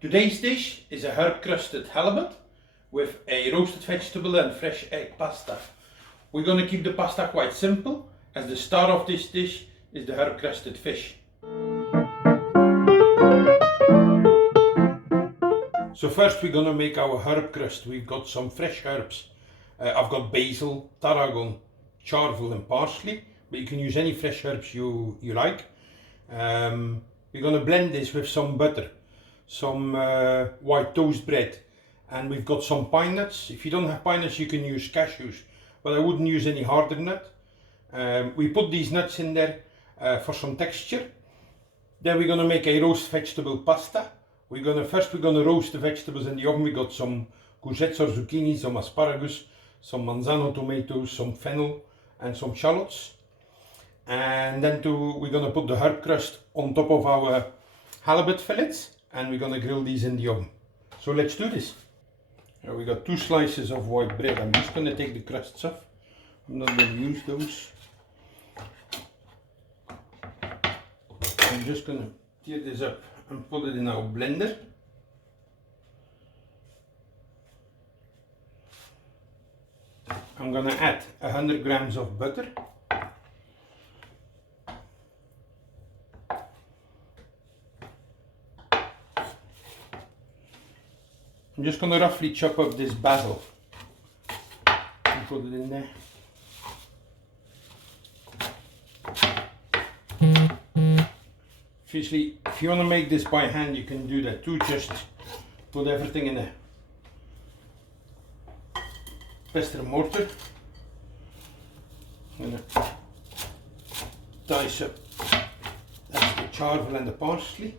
Today's dish is a herb crusted halibut with a roasted vegetable and fresh egg pasta. We're going to keep the pasta quite simple, as the star of this dish is the herb crusted fish. So first we're going to make our herb crust. We've got some fresh herbs. I've got basil, tarragon, chervil and parsley, but you can use any fresh herbs you like. We're going to blend this with some butter, some white toast bread, and we've got some pine nuts. If you don't have pine nuts, you can use cashews, but I wouldn't use any harder nut. We put these nuts in there for some texture. Then we're going to make a roast vegetable pasta. First we're going to roast the vegetables in the oven. We got some courgettes or zucchini, some asparagus, some marzano tomatoes, some fennel and some shallots. And then we're going to put the herb crust on top of our halibut fillets, and we're going to grill these in the oven. So let's do this. Now we got 2 slices of white bread. I'm just going to take the crusts off. I'm not going to use those. I'm just going to tear this up and put it in our blender. I'm going to add 100 grams of butter. I'm just going to roughly chop up this basil and put it in there. Obviously, if you want to make this by hand, you can do that too. Just put everything in a pestle and mortar. I'm going to dice up that's the chervil and the parsley.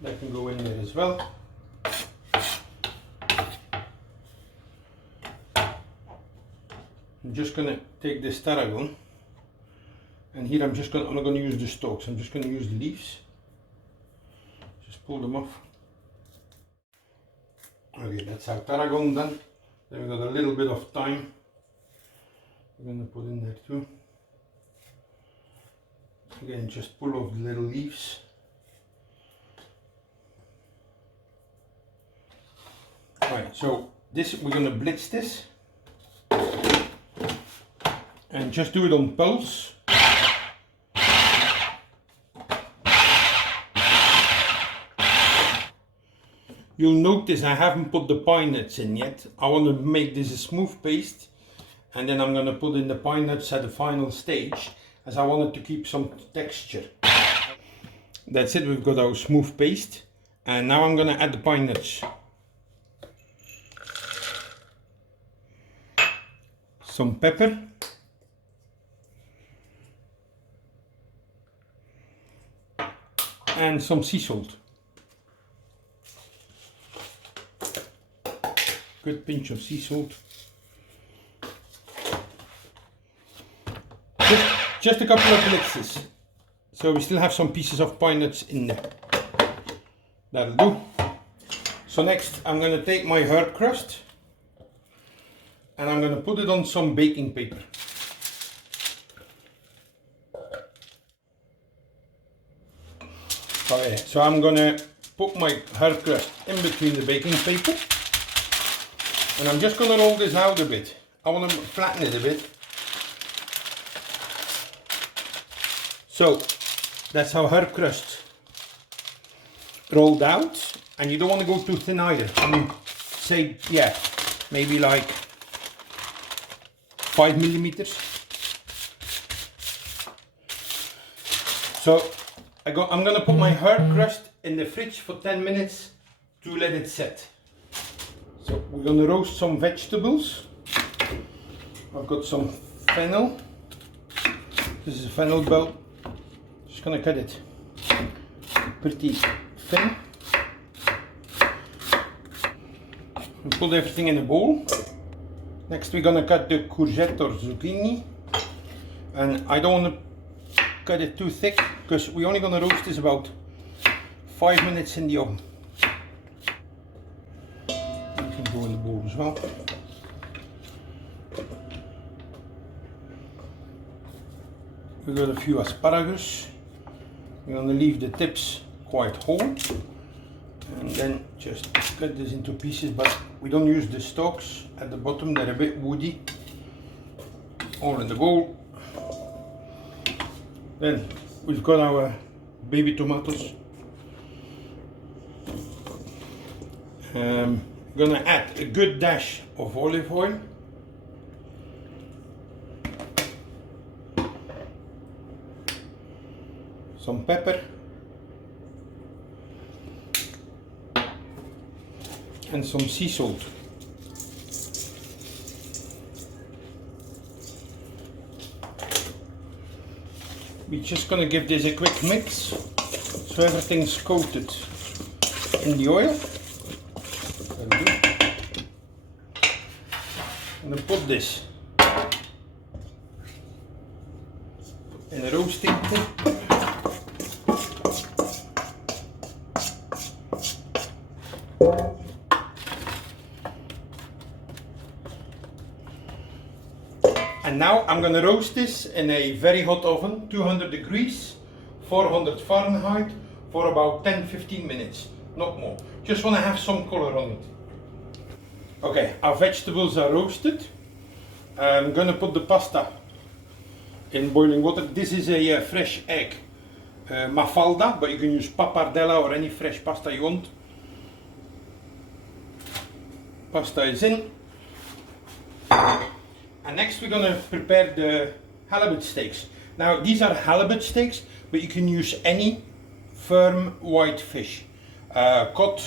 That can go in there as well. I'm just going to take this tarragon, and here I'm not going to use the stalks, I'm just going to use the leaves. Just pull them off. Okay, that's our tarragon done. Then we've got a little bit of thyme. We're going to put in there too. Again, just pull off the little leaves. Right, so we're going to blitz this and just do it on pulse. You'll notice I haven't put the pine nuts in yet. I want to make this a smooth paste, and then I'm going to put in the pine nuts at the final stage, as I wanted to keep some texture. That's it, we've got our smooth paste, and now I'm going to add the pine nuts. Some pepper, and some sea salt. Good pinch of sea salt. Just a couple of blitzes, so we still have some pieces of pine nuts in there. That'll do. So next I'm going to take my herb crust and I'm going to put it on some baking paper. Okay, so I'm going to put my herb crust in between the baking paper, and I'm just going to roll this out a bit. I want to flatten it a bit. So that's how herb crust rolled out, and you don't want to go too thin either. I mean, say, yeah, maybe like 5 millimeters. So I'm going to put my herb crust in the fridge for 10 minutes to let it set. So we're going to roast some vegetables. I've got some fennel. This is a fennel bulb. Just going to cut it pretty thin and put everything in a bowl. Next we're going to cut the courgette or zucchini, and I don't want to cut it too thick because we're only going to roast this about 5 minutes in the oven. You can go in the bowl as well. We've got a few asparagus. We're going to leave the tips quite whole. And then just cut this into pieces, but we don't use the stalks at the bottom, they're a bit woody. All in the bowl. Then we've got our baby tomatoes. Gonna add a good dash of olive oil. Some pepper. And some sea salt. We're just gonna give this a quick mix so everything's coated in the oil. I'm gonna put this in a roasting pan. And now I'm gonna roast this in a very hot oven, 200 degrees, 400 Fahrenheit, for about 10-15 minutes, not more. Just wanna have some color on it. Okay, our vegetables are roasted. I'm gonna put the pasta in boiling water. This is a fresh egg, mafalda, but you can use pappardella or any fresh pasta you want. Pasta is in. And next we're gonna prepare the halibut steaks. Now these are halibut steaks, but you can use any firm white fish. Cod,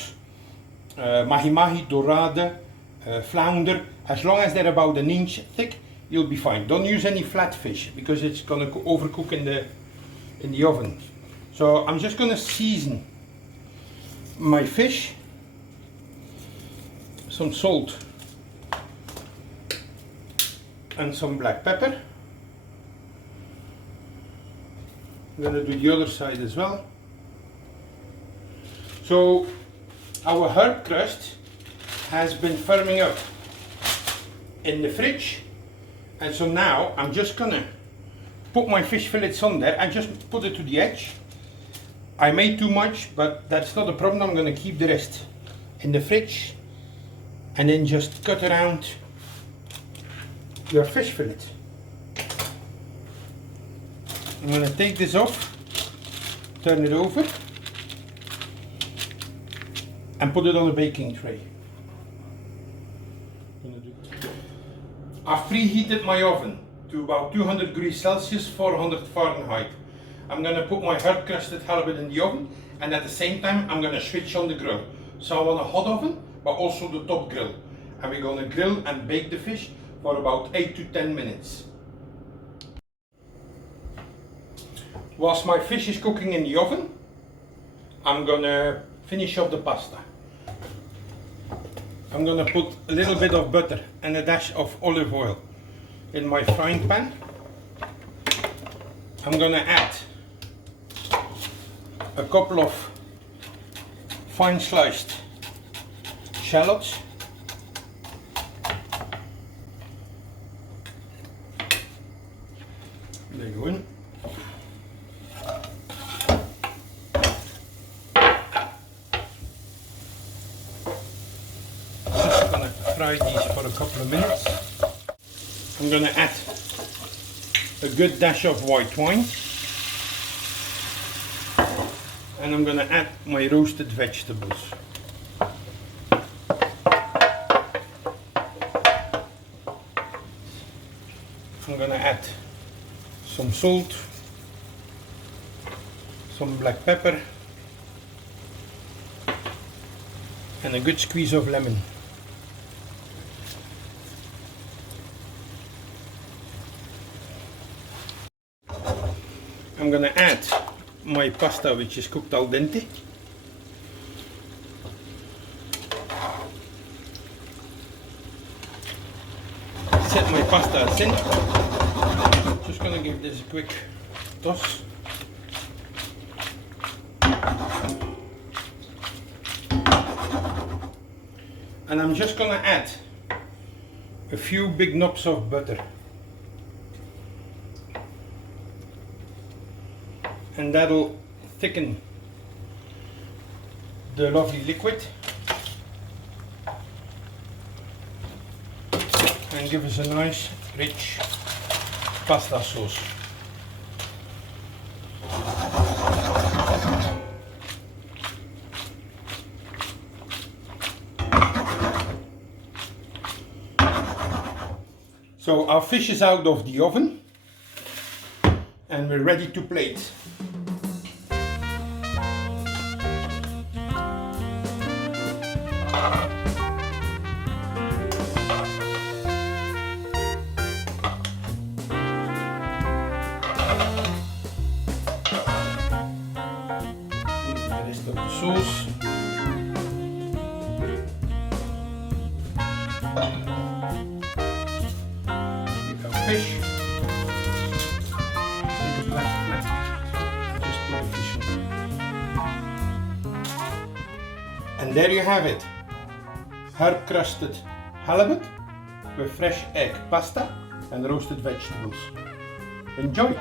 mahi dorade, flounder, as long as they're about an inch thick, you'll be fine. Don't use any flat fish because it's gonna overcook in the oven. So I'm just gonna season my fish, some salt and some black pepper. I'm gonna do the other side as well. So our herb crust has been firming up in the fridge, and so now I'm just gonna put my fish fillets on there and just put it to the edge. I made too much, but that's not a problem. I'm gonna keep the rest in the fridge and then just cut around your fish fillet. I'm gonna take this off, turn it over and put it on a baking tray. I've preheated my oven to about 200 degrees Celsius, 400 Fahrenheit. I'm gonna put my herb crusted halibut in the oven, and at the same time I'm gonna switch on the grill. So I want a hot oven, but also the top grill. And we're gonna grill and bake the fish for about 8 to 10 minutes. Whilst my fish is cooking in the oven, I'm gonna finish off the pasta. I'm gonna put a little bit of butter and a dash of olive oil in my frying pan. I'm gonna add a couple of fine sliced shallots. They go in. Fry these for a couple of minutes. I'm going to add a good dash of white wine, and I'm going to add my roasted vegetables. I'm going to add some salt, some black pepper and a good squeeze of lemon. I'm gonna add my pasta, which is cooked al dente. Set my pasta in. Just gonna give this a quick toss. And I'm just gonna add a few big knobs of butter. And that'll thicken the lovely liquid and give us a nice rich pasta sauce. So our fish is out of the oven and we're ready to plate. The rest of the sauce. Fish. Make a black. Just put the fish on. And there you have it. Herb crusted halibut with fresh egg pasta and roasted vegetables. Enjoy!